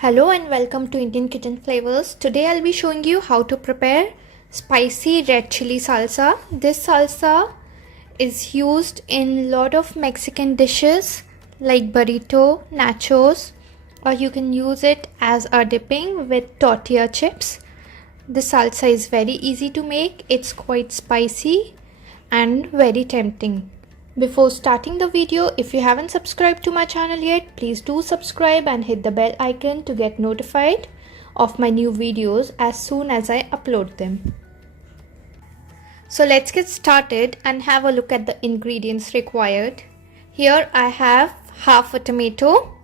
Hello and welcome to Indian Kitchen Flavors. Today I'll be showing you how to prepare spicy red chili salsa. This salsa is used in lot of Mexican dishes like burrito, nachos, or you can use it as a dipping with tortilla chips. This salsa is very easy to make. It's quite spicy and very tempting. Before starting the video, if you haven't subscribed to my channel yet, please do subscribe and hit the bell icon to get notified of my new videos as soon as I upload them. So let's get started and have a look at the ingredients required. Here I have half a tomato,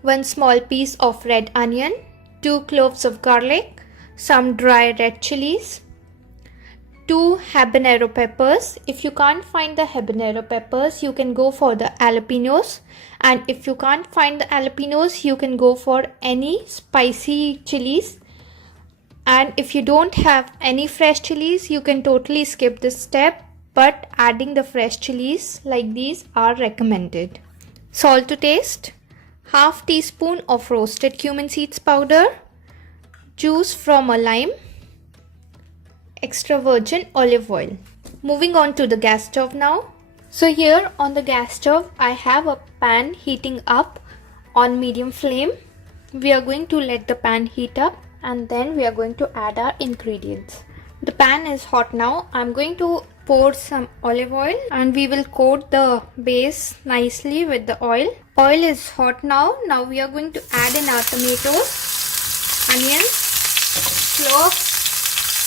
1 small piece of red onion, 2 cloves of garlic, some dry red chilies, 2 habanero peppers. If you can't find the habanero peppers, you can go for the jalapenos, and if you can't find the jalapenos, you can go for any spicy chilies. And if you don't have any fresh chilies, you can totally skip this step, but adding the fresh chilies like these are recommended. Salt to taste, half teaspoon of roasted cumin seeds powder, juice from a lime, extra virgin olive oil. Moving on to the gas stove now. So here on the gas stove I have a pan heating up on medium flame. We are going to let the pan heat up and then we are going to add our ingredients. The pan is hot now. I'm going to pour some olive oil and we will coat the base nicely with the oil. Oil is hot now. Now we are going to add in our tomatoes, onions, cloves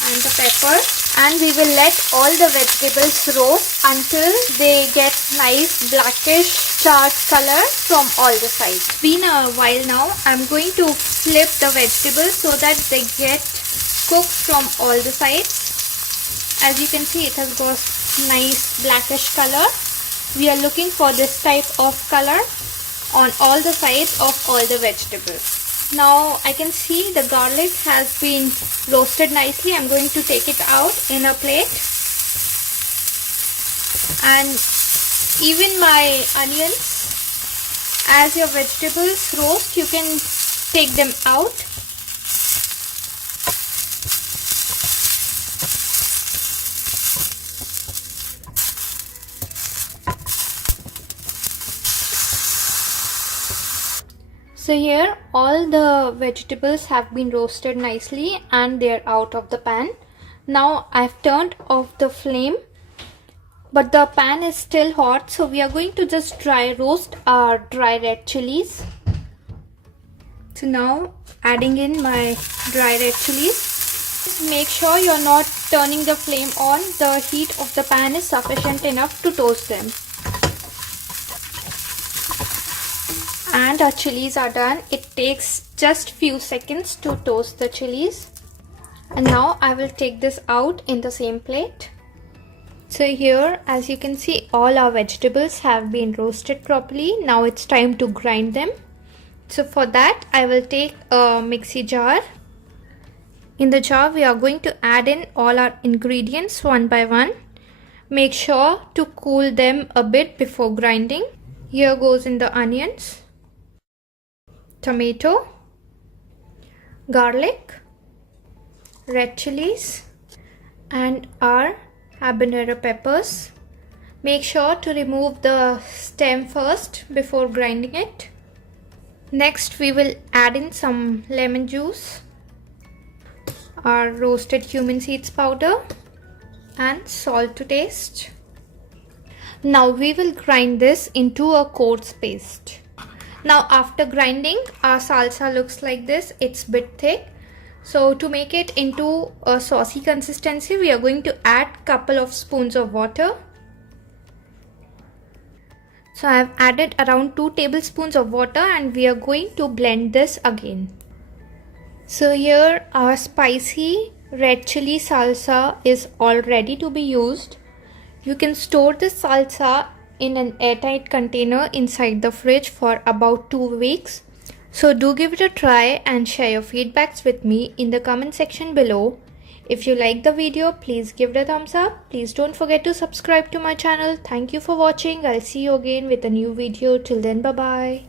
and the pepper, and we will let all the vegetables roast until they get nice blackish charred color from all the sides. It's been a while now. I'm going to flip the vegetables so that they get cooked from all the sides. As you can see, it has got nice blackish color. We are looking for this type of color on all the sides of all the vegetables. Now I can see the garlic has been roasted nicely. I'm going to take it out in a plate, and even my onions, as your vegetables roast, you can take them out. So here all the vegetables have been roasted nicely and they are out of the pan. Now I've turned off the flame, but the pan is still hot, so we are going to just dry roast our dry red chilies. So now adding in my dry red chilies. Make sure you're not turning the flame on. The heat of the pan is sufficient enough to toast them. And our chilies are done. It takes just few seconds to toast the chilies. And now I will take this out in the same plate. So here, as you can see, all our vegetables have been roasted properly. Now it's time to grind them. So for that, I will take a mixie jar. In the jar, we are going to add in all our ingredients one by one. Make sure to cool them a bit before grinding. Here goes in the onions, tomato, garlic, red chilies, and our habanero peppers. Make sure to remove the stem first before grinding it. Next we will add in some lemon juice, our roasted cumin seeds powder, and salt to taste. Now we will grind this into a coarse paste. Now after grinding, our salsa looks like this. It's a bit thick. So to make it into a saucy consistency, we are going to add couple of spoons of water. So I have added around 2 tablespoons of water and we are going to blend this again. So here our spicy red chili salsa is all ready to be used. You can store this salsa in an airtight container inside the fridge for about 2 weeks. So do give it a try and share your feedbacks with me in the comment section below. If you like the video, please give it a thumbs up. Please don't forget to subscribe to my channel. Thank you for watching. I'll see you again with a new video. Till then, bye bye.